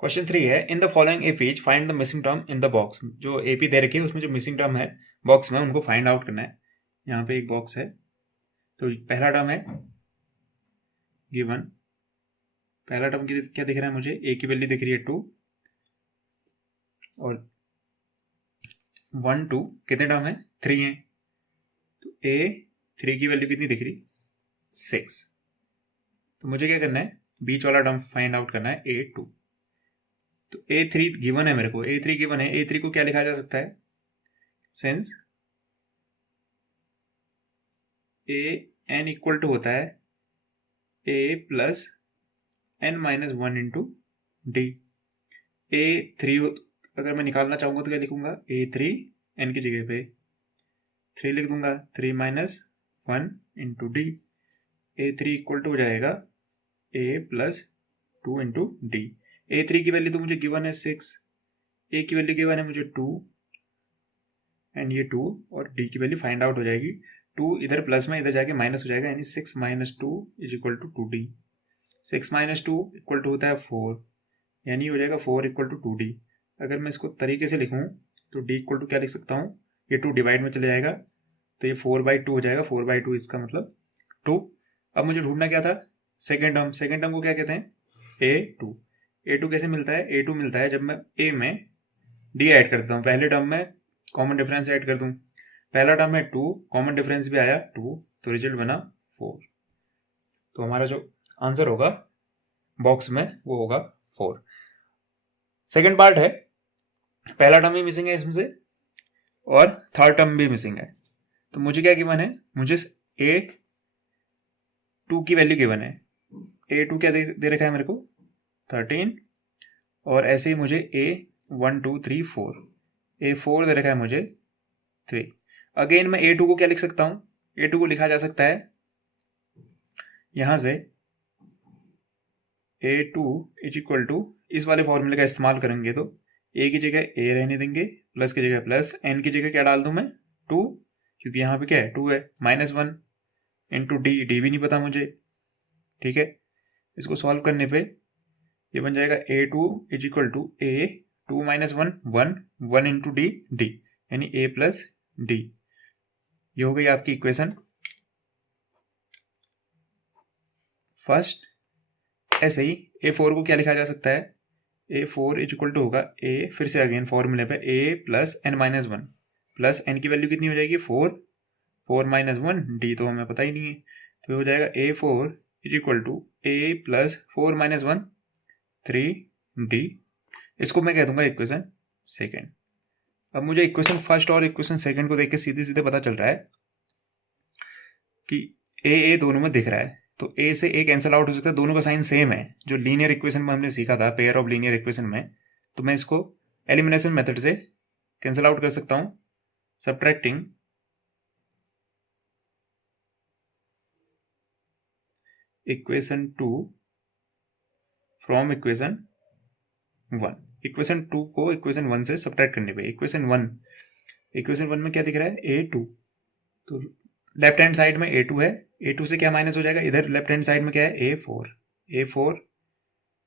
Question 3 है in the following APs find the missing term in the box. जो AP दे रखी है उसमें जो मिसिंग टर्म है बॉक्स में उनको फाइंड आउट करना है। यहाँ पे एक बॉक्स है तो पहला टर्म है गिवन। पहला टर्म क्या दिख रहा है मुझे, ए की वैल्यू दिख रही है 2 और 1 2 कितने टर्म है 3 है तो ए 3 की वैल्यू कितनी दिख रही 6। तो मुझे क्या करना है बीच वाला टर्म फाइंड आउट करना है ए 2। तो A3 गिवन है मेरे को, A3 गिवन है, A3 को क्या लिखा जा सकता है since a n equal to होता है A प्लस n minus 1 into d. A3 अगर मैं निकालना चाहूंगा तो क्या लिखूंगा A3 n की जगह पे 3 लिख दूंगा, 3 minus 1 into d. A3 equal to हो जाएगा A plus 2 into d. A3 की वैल्यू तो मुझे गिवन है 6, A की वैल्यू गिवन है मुझे 2 एंड ये 2 और D की वैल्यू फाइंड आउट हो जाएगी। 2 इधर प्लस में इधर जाके माइनस हो जाएगा, यानी 6 minus 2 is equal to 2D। 6 minus 2 equal to होता है 4, यानी हो जाएगा 4 इक्वल टू 2D। अगर मैं इसको तरीके से लिखूँ तो D इक्वल टू क्या लिख सकता हूँ, ये 2 डिवाइड में चले जाएगा तो ये 4/2 हो जाएगा। 4/2 इसका मतलब 2। अब मुझे ढूंढना क्या था सेकेंड टर्म। सेकेंड टर्म को क्या कहते हैं A2। A2 कैसे मिलता है, A2 मिलता है जब मैं A में D ऐड कर देता हूँ। पहले टर्म में कॉमन डिफरेंस ऐड कर दूं, पहला टर्म है 2, कॉमन डिफरेंस भी आया 2, तो रिजल्ट बना 4। तो हमारा जो आंसर होगा बॉक्स में वो होगा 4। सेकंड पार्ट है पहला टर्म भी मिसिंग है इसमें से और थर्ड टर्म भी मिसिंग है। तो मुझे क्या गिवन है, मुझे A2 की वैल्यू गिवन है। A2 क्या दे रखा है मेरे को 13 और ऐसे ही मुझे A1 2 3 4, A4 दे रखा है मुझे 3। अगेन मैं A2 को क्या लिख सकता हूं, A2 को लिखा जा सकता है यहां से A2 इज इक्वल टू, इस वाले फॉर्मूले का इस्तेमाल करेंगे तो A की जगह A रहने देंगे, प्लस की जगह प्लस, N की जगह क्या डाल दूं मैं 2, क्योंकि यहाँ पे क्या है 2 है, माइनस 1 इंटू डी, डी भी नहीं पता मुझे। ठीक है, इसको सॉल्व करने पे ये बन जाएगा A2 is equal to A2 minus 1 1 1 into d d, यानी A प्लस डी। ये हो गई आपकी इक्वेशन फर्स्ट। ऐसे ही A4 को क्या लिखा जा सकता है, A4 इज इक्वल टू होगा A, फिर से अगेन फॉर्मूले पे A प्लस n माइनस 1, प्लस n की वैल्यू कितनी हो जाएगी 4, 4 माइनस 1 D तो हमें पता ही नहीं है, तो हो जाएगा A4 is equal to A plus 4 minus 1 3D। इसको मैं कह दूंगा इक्वेशन सेकेंड। अब मुझे इक्वेशन फर्स्ट और इक्वेशन सेकेंड को देख के सीधे सीधे पता चल रहा है कि ए दोनों में दिख रहा है, तो ए से ए कैंसिल आउट हो सकता है, दोनों का साइन सेम है जो लीनियर इक्वेशन में हमने सीखा था, पेयर ऑफ लीनियर इक्वेशन में। तो मैं इसको एलिमिनेशन मेथड से कैंसिल आउट कर सकता हूं, subtracting equation 2 from equation 1। Equation 2 को इक्वेशन 1 से सब्ट्रैक्ट करने पे इक्वेशन 1 में क्या दिख रहा है A2, तो लेफ्ट हैंड साइड में A2 है, A2 से क्या माइनस हो जाएगा, इधर लेफ्ट हैंड साइड में क्या है A4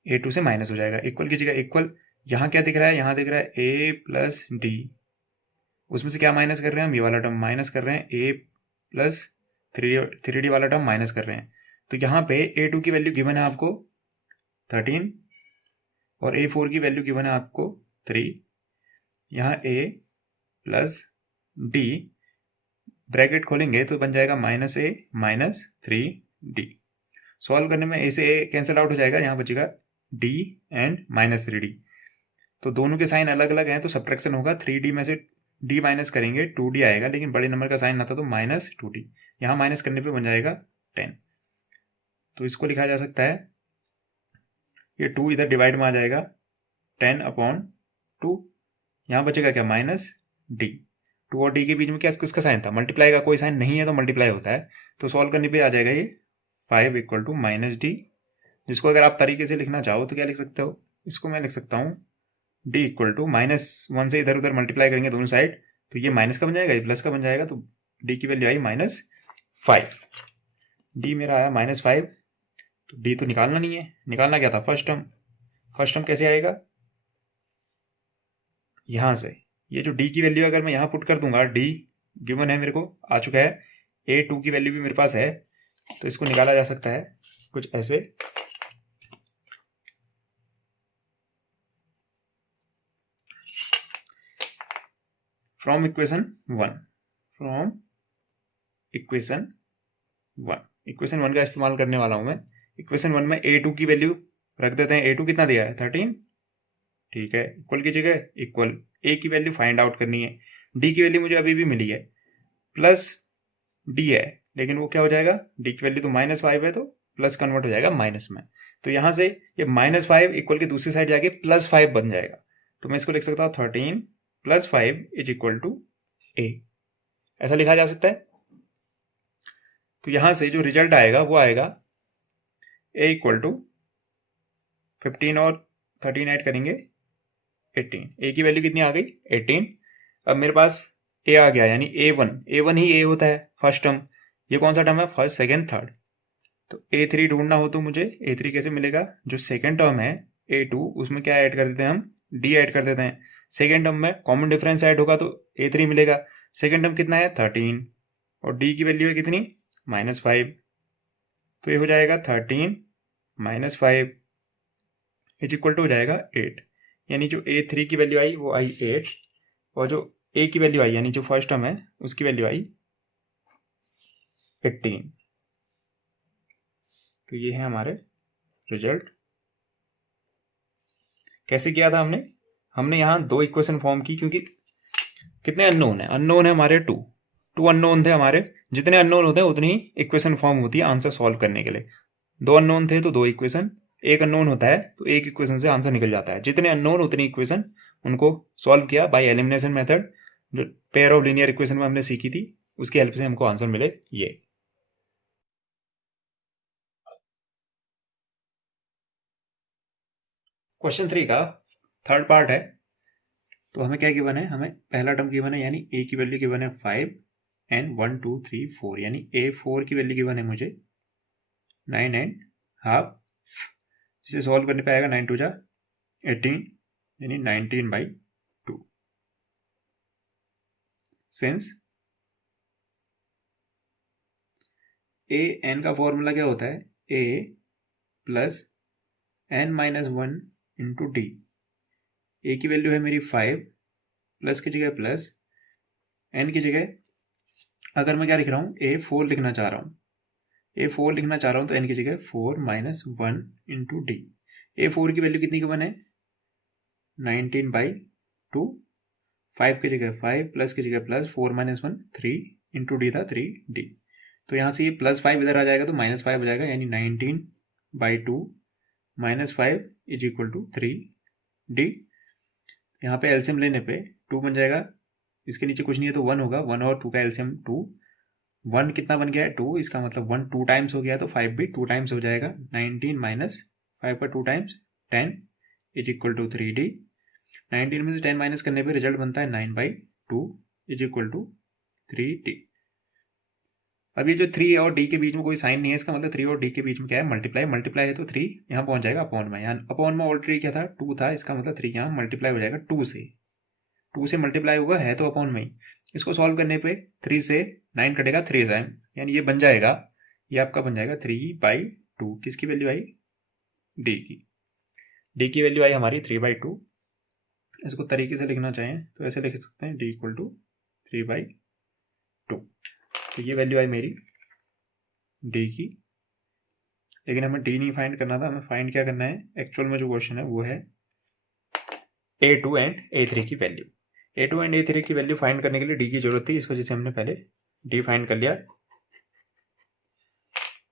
A2 से माइनस हो जाएगा, इक्वल की जगह इक्वल। यहाँ क्या दिख रहा है, यहाँ दिख रहा है A प्लस डी, उसमें से क्या माइनस कर रहे हैं हम, ये वाला टर्म माइनस कर रहे हैं, A प्लस 3D वाला टर्म माइनस कर रहे हैं। तो यहाँ पे A2 की वैल्यू गिवन है आपको 13 और A4 की वैल्यू गिवन है आपको 3। यहाँ A प्लस डी ब्रैकेट खोलेंगे तो बन जाएगा minus A minus 3D। Solve करने में A से A कैंसिल आउट हो जाएगा, यहाँ बचेगा D एंड माइनस 3D। तो दोनों के साइन अलग अलग हैं तो सब्ट्रैक्शन होगा, 3D में से D माइनस करेंगे 2D आएगा, लेकिन बड़े नंबर का साइन आता तो माइनस 2D, यहाँ माइनस करने पे बन जाएगा 10। तो इसको लिखा जा सकता है, ये 2 इधर डिवाइड में आ जाएगा 10/2, यहाँ बचेगा क्या माइनस D। 2 और D के बीच में क्या किसका साइन था, मल्टीप्लाई का, कोई साइन नहीं है तो मल्टीप्लाई होता है, तो सॉल्व करने पे आ जाएगा ये 5 इक्वल टू माइनस D। जिसको अगर आप तरीके से लिखना चाहो तो क्या लिख सकते हो, इसको मैं लिख सकता हूँ D इक्वल टू -1 से इधर उधर मल्टीप्लाई करेंगे दोनों साइड, तो ये माइनस का बन जाएगा, ये प्लस का बन जाएगा, तो D की वैल्यू आई -5। D मेरा आया -5, तो D तो निकालना नहीं है, निकालना क्या था फर्स्ट टर्म, फर्स्ट टर्म कैसे आएगा, यहां से ये जो डी की वैल्यू अगर मैं यहां पुट कर दूंगा, डी गिवन है मेरे को, आ चुका है, A2 की वैल्यू भी मेरे पास है, तो इसको निकाला जा सकता है कुछ ऐसे। फ्रॉम इक्वेशन वन का इस्तेमाल करने वाला हूं मैं। इक्वेशन 1 में A2 की वैल्यू रख देते हैं। A2 कितना दिया है 13, ठीक है, इक्वल की जगह इक्वल, A की वैल्यू फाइंड आउट करनी है, D की वैल्यू मुझे अभी भी मिली है, प्लस D है, लेकिन वो क्या हो जाएगा, D की वैल्यू तो -5 है तो प्लस कन्वर्ट हो जाएगा माइनस में, तो यहां से ये -5 इक्वल की दूसरी साइड जाके +5 बन जाएगा, तो मैं इसको लिख सकता हूँ 13 + 5 = A, ऐसा लिखा जा सकता है। तो यहां से जो रिजल्ट आएगा वो आएगा A = 15 और 13 ऐड करेंगे 18, A की वैल्यू कितनी आ गई 18। अब मेरे पास A आ गया, यानी A1 ही A होता है फर्स्ट टर्म, ये कौन सा टर्म है, फर्स्ट सेकेंड थर्ड, तो A3 ढूंढना हो तो मुझे A3 कैसे मिलेगा, जो सेकेंड टर्म है A2 उसमें क्या ऐड कर देते हैं हम, D ऐड कर देते हैं, सेकेंड टर्म में कॉमन डिफरेंस ऐड होगा तो A3 मिलेगा, सेकेंड टर्म कितना है 13 और D की वैल्यू है कितनी -5, तो ये हो जाएगा 13 - 5 = हो जाएगा 8, यानी जो A3 की वैल्यू आई वो आई 8 और जो A की वैल्यू आई यानी जो फर्स्ट टर्म है उसकी वैल्यू आई 18। तो ये है हमारे रिजल्ट। कैसे किया था हमने यहाँ दो इक्वेशन फॉर्म की, क्योंकि कितने अननोन है हमारे टू अननोन थे हमारे, जितने अननोन होते हैं उतनी ही इक्वेशन फॉर्म होती है आंसर सॉल्व करने के लिए। दो अननोन थे तो दो इक्वेशन, एक अननोन होता है तो एक इक्वेशन से आंसर निकल जाता है, जितने अननोन उतनी इक्वेशन, उनको सॉल्व किया बाय एलिमिनेशन मेथड, जो पेयर ऑफ लीनियर इक्वेशन में हमने सीखी थी, उसकी हेल्प से हमको आंसर मिले ये। क्वेश्चन 3 का थर्ड पार्ट है। तो हमें क्या गिवन है, हमें पहला टर्म गिवन है, यानी A की वैल्यू गिवन है 5 एंड 1 2 3 4, यानी A4 की वैल्यू गिवन है मुझे 9 एंड हाफ, जिसे सॉल्व करने पे आएगा 9 2 जा 18, यानी 19/2। सिंस an का फॉर्मूला क्या होता है, A + n - 1 × d, A की वैल्यू है मेरी 5, प्लस की जगह प्लस, n की जगह अगर मैं क्या लिख रहा हूँ A4 लिखना चाह रहा हूँ, A4 लिखना चाह रहा हूँ तो n की जगह 4 - 1 × d। A4 की वैल्यू कितनी गिवन है 19/2, 5 की जगह 5, प्लस की जगह प्लस, 4 - 1 3 × d था 3d, तो यहाँ से ये +5 इधर आ जाएगा तो -5 हो जाएगा, यानी 19/2 - 5 = 3d। यहाँ पे एलसीएम लेने पे 2 बन जाएगा, इसके नीचे कुछ नहीं है तो 1 होगा, 1 और 2 का एलसीएम 2, 1 कितना बन गया है 2, इसका मतलब 1 2 टाइम्स हो गया तो 5 भी 2 टाइम्स हो जाएगा, 19 - 5 का 2 टाइम्स 10 = 3d। 19 में से 10 माइनस करने पे रिजल्ट बनता है 9/2 = 3d। अब ये जो 3 और d के बीच में कोई साइन नहीं है, इसका मतलब 3 और d के बीच में क्या है मल्टीप्लाई है, तो 3 यहाँ पहुंच जाएगा अपॉन में, यहाँ अपॉन में ऑलरेडी क्या था 2 था, इसका मतलब 3 यहाँ मल्टीप्लाई हो जाएगा 2 से मल्टीप्लाई होगा, है तो अपॉन में ही। इसको सॉल्व करने पे 3 से 9 कटेगा 3 टाइम, यानी ये बन जाएगा, ये आपका बन जाएगा 3/2। किसकी वैल्यू आई d की वैल्यू आई हमारी 3/2। इसको तरीके से लिखना चाहें तो ऐसे लिख सकते हैं d = 3/2, तो ये वैल्यू आई मेरी d की। लेकिन हमें d नहीं फाइंड करना था, हमें फाइंड क्या करना है, एक्चुअल में जो क्वेश्चन है वो है A2 एंड A3 की वैल्यू। A2 एंड A3 की वैल्यू फाइंड करने के लिए d की जरूरत थी, इस वजह से हमने पहले d फाइंड कर लिया।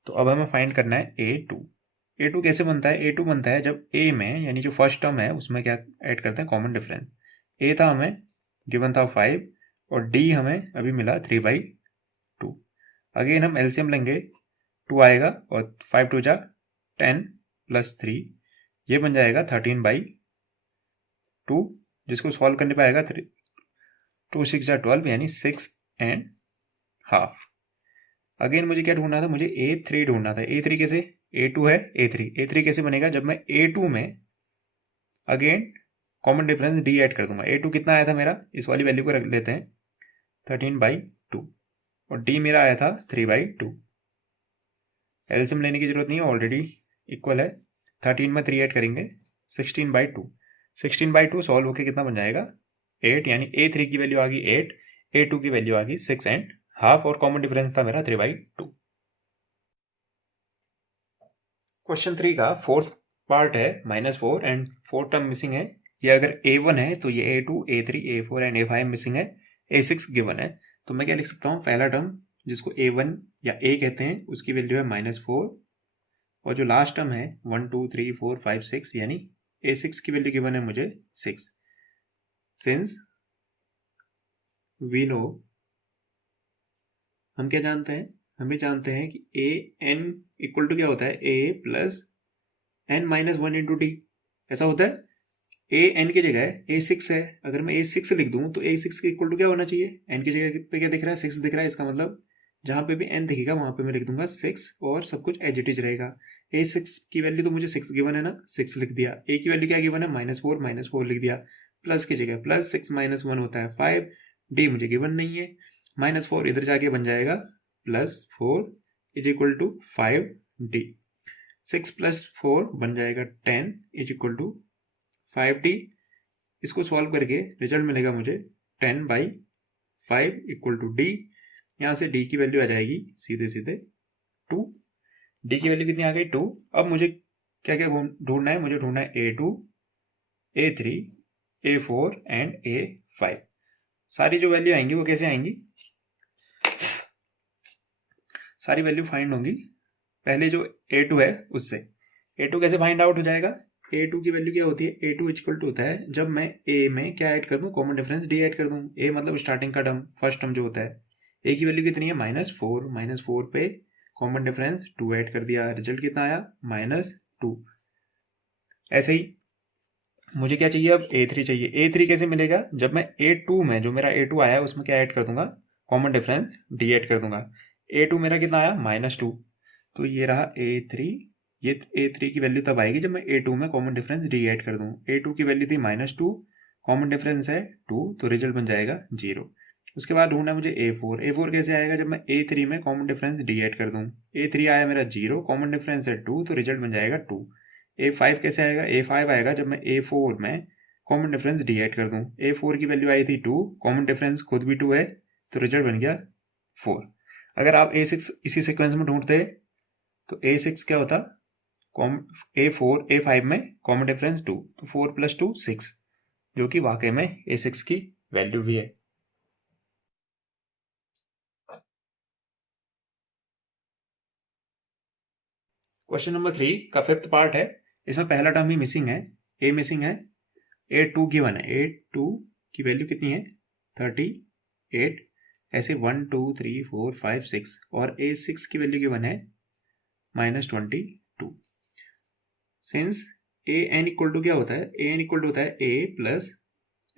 तो अब हमें फाइंड करना है A2 कैसे बनता है, A2 बनता है जब A में, यानी जो फर्स्ट टर्म है उसमें क्या ऐड करते हैं कॉमन डिफरेंस। A था हमें गिवन था 5 और D हमें अभी मिला 3/2। अगेन हम एलसीएम लेंगे, 2 आएगा और 5 2 जा 10 + 3, ये बन जाएगा 13/2, जिसको सॉल्व करने पे आएगा 2 6 जा 12, यानी 6 एंड हाफ। अगेन मुझे क्या ढूंढना था, मुझे A3 ढूंढना था। A3 कैसे, A2 है A3 कैसे बनेगा, जब मैं A2 में again common difference D add कर दूंगा। A2 कितना आया था मेरा, इस वाली वैल्यू को रख लेते हैं 13/2 और डी मेरा आया था 3/2। एलसीएम लेने की जरूरत नहीं है, ऑलरेडी इक्वल है। 13 में 3 ऐड करेंगे 16/2। 16/2 सॉल्व होके कितना बन जाएगा 8, यानी A3 की वैल्यू आ गई 8, A2 की वैल्यू आ गई 6.5 और कॉमन डिफरेंस था मेरा 3/2। क्वेश्चन 3 का फोर्थ पार्ट है -4 एंड 4 टर्म मिसिंग है। ये अगर A1 है तो ये A2, A3, A4 and A5 missing है। A6 गिवन है। तो मैं क्या लिख सकता हूँ, पहला टर्म जिसको A1 या A कहते हैं उसकी वैल्यू है -4 और जो लास्ट टर्म है 1 2 3 4 5 6 यानी A6 की वैल्यू गिवन है मुझे 6। सिंस वी नो, हम क्या जानते हैं, हम ये जानते हैं कि A n इक्वल टू क्या होता है A प्लस n माइनस 1 इंटू डी। ऐसा होता है। A n की जगह A6 है, अगर मैं A6 लिख दूं तो A6 के इक्वल टू क्या होना चाहिए, n की जगह पे क्या दिख रहा है 6 दिख रहा है। इसका मतलब जहां पे भी n दिखेगा वहां पे मैं लिख दूंगा 6 और सब कुछ एज इट इज रहेगा। A6 की वैल्यू तो मुझे 6 गिवन है ना, 6 लिख दिया। A की वैल्यू क्या गिवन है -4 लिख दिया। प्लस की जगह प्लस 6 माइनस 1 होता है 5। डी मुझे गिवन नहीं है। -4 इधर जाके बन जाएगा +4 इज इक्वल टू 5 डी। 6 + 4 बन जाएगा 10 इज इक्वल टू 5D। इसको सॉल्व करके रिजल्ट मिलेगा मुझे 10/5 इक्वल टू डी। यहाँ से डी की वैल्यू आ जाएगी सीधे सीधे 2। डी की वैल्यू कितनी आ गई 2। अब मुझे क्या क्या ढूंढना है, मुझे ढूंढना है A2, A3, A4 and A5। सारी जो वैल्यू आएंगी वो कैसे आएंगी, सारी वैल्यू फाइंड होंगी पहले जो A2 है उससे। A2 कैसे फाइंड आउट हो जाएगा, A2 की वैल्यू क्या होती है, A2 इक्वल टू होता है जब मैं A में क्या ऐड कर दूं, कॉमन डिफरेंस D ऐड कर दूं। A मतलब स्टार्टिंग का टर्म, फर्स्ट टर्म जो होता है। A की वैल्यू कितनी है -4 पे कॉमन डिफरेंस 2 ऐड कर दिया, रिजल्ट कितना आया -2। ऐसे ही मुझे क्या चाहिए अब A3 चाहिए। A3 कैसे मिलेगा, जब मैं A2 में जो मेरा A2 आया है उसमें क्या ऐड कर दूंगा, कॉमन डिफरेंस D ऐड कर दूंगा। A2 मेरा कितना आया -2, तो ये रहा A3। ये A3 की वैल्यू तब आएगी जब मैं A2 में कॉमन डिफरेंस D ऐड कर दूं। A2 की वैल्यू थी -2, कॉमन डिफरेंस है 2, तो रिजल्ट बन जाएगा 0। उसके बाद ढूंढना मुझे A4। A4 कैसे आएगा, जब मैं A3 में कॉमन डिफरेंस D ऐड कर दूं। A3 आया मेरा 0, कॉमन डिफरेंस है 2, तो रिजल्ट बन जाएगा 2। A5 कैसे आएगा, A5 आएगा जब मैं A4 में कॉमन डिफरेंस D ऐड कर दूं। A4 की वैल्यू आई थी 2, कॉमन डिफरेंस खुद भी 2 है, तो रिजल्ट बन गया 4। अगर आप A6 इसी सिक्वेंस में ढूंढते तो A6 क्या होता, A4 A5 में कॉमन डिफरेंस 2, तो 4 + 2 6, जो कि वाकई में A6 की वैल्यू भी है। क्वेश्चन नंबर 3 का फिफ्थ पार्ट है। इसमें पहला टर्म ही मिसिंग है, A मिसिंग है, A2 गिवन है। A2 की वैल्यू कितनी है 38। ऐसे 1 2 3 4 5 6 और A6 की वैल्यू गिवन है -22। सिंस an इक्वल टू क्या होता है, an इक्वल टू होता है a प्लस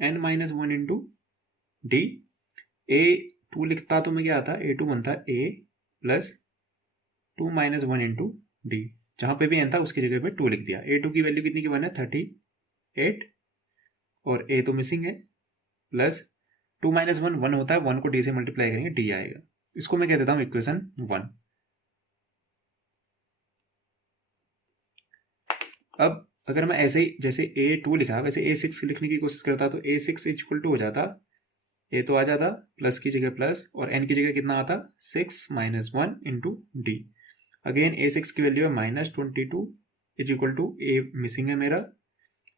n minus 1 into D. A2 लिखता तो मैं क्या आता, A2 बनता a plus 2 minus 1 into D. जहां पे भी n था उसकी जगह पे 2 लिख दिया। A2 की वैल्यू कितनी की वन है 38 और a तो मिसिंग है, प्लस 2 माइनस 1 1 होता है, 1 को d से मल्टीप्लाई करेंगे d आएगा। इसको मैं कह देता हूं इक्वेशन 1। अब अगर मैं ऐसे ही जैसे A2 लिखा वैसे A6 लिखने की कोशिश करता तो A6 इक्वल टू हो जाता, A तो आ जाता प्लस की जगह प्लस और n की जगह कितना आता 6 minus 1 into D. Again A6 की वैल्यू है -22 is equal to A missing है मेरा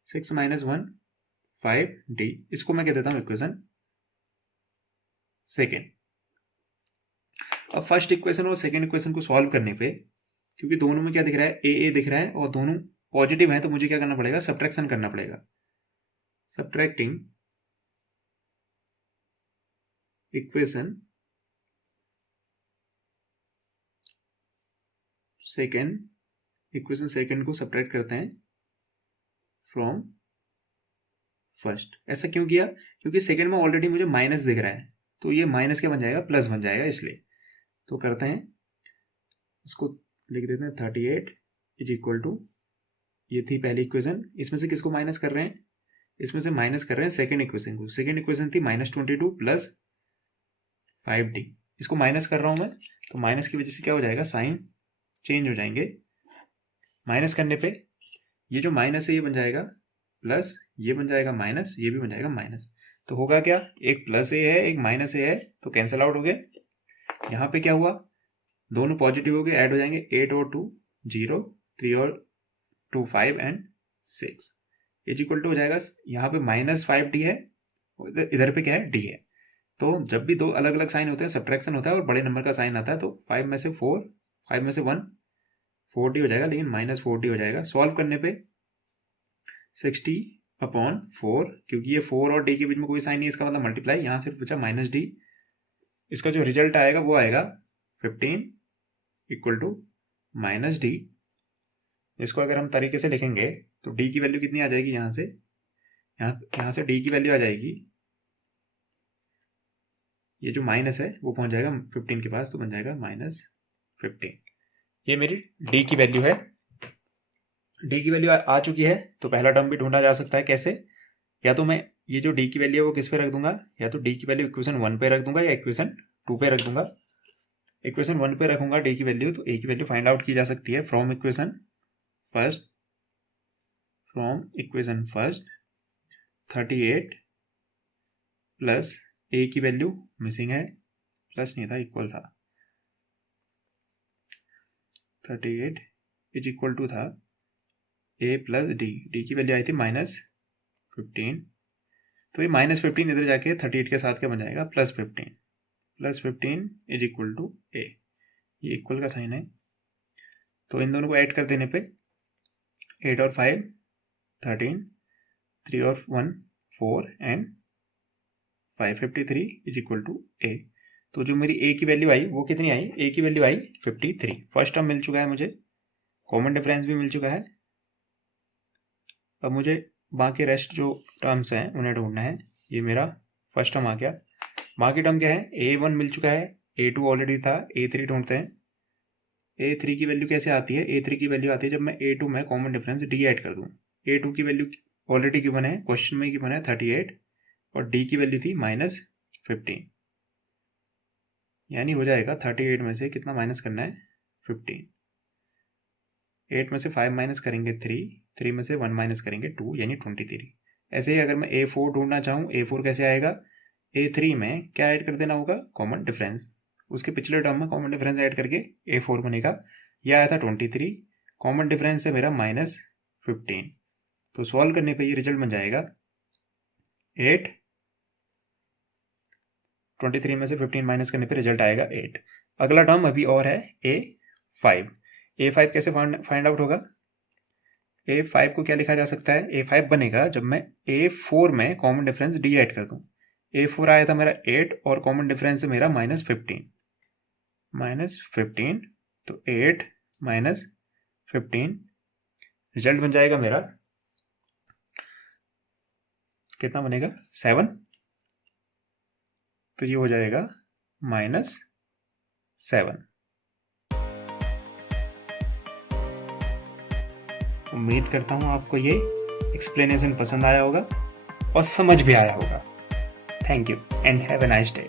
6 माइनस 1 5 डी। इसको मैं कह देता हूं इक्वेशन सेकेंड। अब फर्स्ट इक्वेशन और सेकेंड इक्वेशन को सॉल्व करने पे, क्योंकि दोनों में क्या दिख रहा है A दिख रहा है और दोनों पॉजिटिव है, तो मुझे क्या करना पड़ेगा, सब्ट्रैक्शन करना पड़ेगा। Subtracting equation second, equation second को सब्ट्रैक्ट करते हैं फ्रॉम फर्स्ट। ऐसा क्यों किया, क्योंकि सेकेंड में ऑलरेडी मुझे माइनस दिख रहा है, तो ये माइनस क्या बन जाएगा, प्लस बन जाएगा, इसलिए तो करते हैं इसको लिख देते हैं 38 इज इक्वल टू ये थी पहली इक्वेशन। इसमें से किसको माइनस कर रहे हैं? इसमें से माइनस कर रहे हैं सेकेंड इक्वेशन को। सेकेंड इक्वेशन थी -22 प्लस 5d। इसको माइनस कर रहा हूं मैं, तो माइनस की वजह से क्या हो जाएगा, साइन चेंज हो जाएंगे। माइनस करने पे ये जो माइनस है ये बन जाएगा प्लस, ये बन जाएगा माइनस, ये भी बन जाएगा माइनस। तो होगा क्या, एक प्लस ए है एक माइनस ए है, तो कैंसिल आउट हो गए। यहाँ पे क्या हुआ, दोनों पॉजिटिव हो गए, ऐड हो जाएंगे 8 और 2 0, 3 और 2 5 एंड 6 इज इक्वल टू हो जाएगा। यहाँ पे -5d है, इधर पे क्या है, d है। तो जब भी दो अलग अलग साइन होते हैं सब्ट्रैक्शन होता है और बड़े नंबर का साइन आता है, तो 5 में से 4, 5 में से 1 4d हो जाएगा, लेकिन -4d हो जाएगा। सॉल्व करने पे 60/4, क्योंकि ये 4 और d के बीच में कोई साइन नहीं, इसका मतलब मल्टीप्लाई, यहाँ सिर्फ बचा -d। इसका जो रिजल्ट आएगा वो आएगा 15 = -d। इसको अगर हम तरीके से लिखेंगे तो d की वैल्यू कितनी आ जाएगी, यहाँ से d की वैल्यू आ जाएगी, ये जो माइनस है वो पहुंच जाएगा 15 के पास, तो बन जाएगा -15। ये मेरी d की वैल्यू है। d की वैल्यू आ चुकी है, तो पहला टर्म भी ढूंढा जा सकता है। कैसे, या तो मैं ये जो d की वैल्यू है वो किस पे रख दूंगा, या तो d की वैल्यू इक्वेशन 1 पे रख दूंगा या इक्वेशन 2 पे रख दूंगा। इक्वेशन 1 पे रखूंगा d की वैल्यू, तो a की वैल्यू फाइंड आउट की जा सकती है from equation first 38 plus a की वैल्यू मिसिंग है, प्लस नहीं था, इक्वल था, 38 इज इक्वल टू था a प्लस d की वैल्यू आई थी -15, तो ये -15 इधर जाके 38 के साथ क्या बन जाएगा, +15 इज इक्वल टू a। ये इक्वल का साइन है, तो इन दोनों को ऐड कर देने पे 8 और 5 13, 3 और 1 4 and 553 is equal to a। तो जो मेरी a की वैल्यू आई वो कितनी आई, a की वैल्यू आई 53। फर्स्ट टर्म मिल चुका है मुझे, कॉमन डिफरेंस भी मिल चुका है। अब मुझे बाकी रेस्ट जो टर्म्स हैं उन्हें ढूंढना है। ये मेरा फर्स्ट टर्म आ गया। बाकी टर्म क्या है, a1 मिल चुका है, a2 ऑलरेडी था, a3 ढूंढते हैं। a3 की वैल्यू कैसे आती है, a3 की वैल्यू आती है जब मैं a2 में कॉमन डिफरेंस d ऐड कर दूं। a2 की वैल्यू ऑलरेडी गिवन है, क्वेश्चन में गिवन है 38, और d की वैल्यू थी -15, यानी हो जाएगा 38 में से कितना माइनस करना है, 15। 8 में से 5 माइनस करेंगे 3 में से 1 माइनस करेंगे 2, यानी 23। ऐसे ही अगर मैं a4 ढूंढना चाहूँ, a4 कैसे आएगा, a3 में क्या ऐड कर देना होगा, कॉमन डिफरेंस। उसके पिछले टर्म में कॉमन डिफरेंस ऐड करके a4 बनेगा। यह आया था 23, कॉमन डिफरेंस है मेरा -15, तो सॉल्व करने पे ये रिजल्ट बन जाएगा 8। 23 में से 15 माइनस करने पे रिजल्ट आएगा 8। अगला टर्म अभी और है a5। a5 कैसे फाइंड आउट होगा, a5 को क्या लिखा जा सकता है, a5 बनेगा जब मैं a4 में कॉमन डिफरेंस d ऐड कर दूं। a4 आया था मेरा 8 और कॉमन डिफरेंस है मेरा -15, तो 8 -15 रिजल्ट बन जाएगा मेरा, कितना बनेगा, 7। तो ये हो जाएगा -7। उम्मीद करता हूँ आपको ये एक्सप्लेनेशन पसंद आया होगा और समझ भी आया होगा। Thank you and have a nice day.